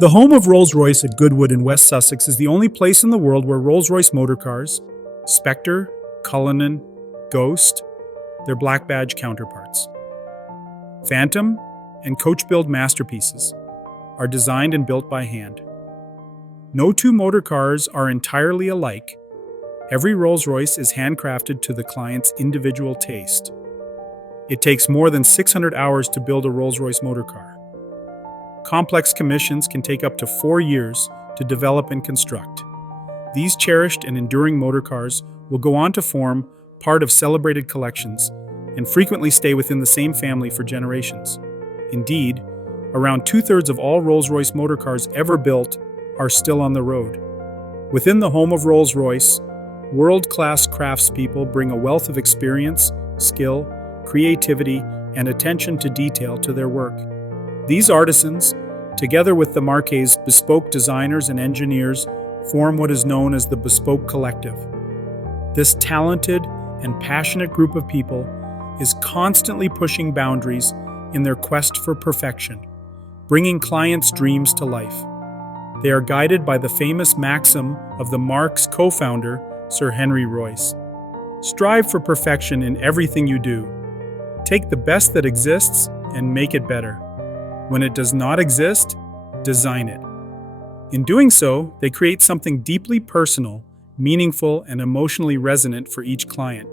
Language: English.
The home of Rolls-Royce at Goodwood in West Sussex is the only place in the world where Rolls-Royce motor cars, Spectre, Cullinan, Ghost, their black badge counterparts, Phantom, and coach-build masterpieces are designed and built by hand. No two motor cars are entirely alike. Every Rolls-Royce is handcrafted to the client's individual taste. It takes more than 600 hours to build a Rolls-Royce motor car. Complex commissions can take up to 4 years to develop and construct. These cherished and enduring motor cars will go on to form part of celebrated collections and frequently stay within the same family for generations. Indeed, around 2/3 of all Rolls-Royce motor cars ever built are still on the road. Within the home of Rolls-Royce, world-class craftspeople bring a wealth of experience, skill, creativity, and attention to detail to their work. These artisans, together with the Marquet's bespoke designers and engineers, form what is known as the Bespoke Collective. This talented and passionate group of people is constantly pushing boundaries in their quest for perfection, bringing clients' dreams to life. They are guided by the famous maxim of the Marque's co-founder, Sir Henry Royce. Strive for perfection in everything you do. Take the best that exists and make it better. When it does not exist, design it. In doing so, they create something deeply personal, meaningful, and emotionally resonant for each client.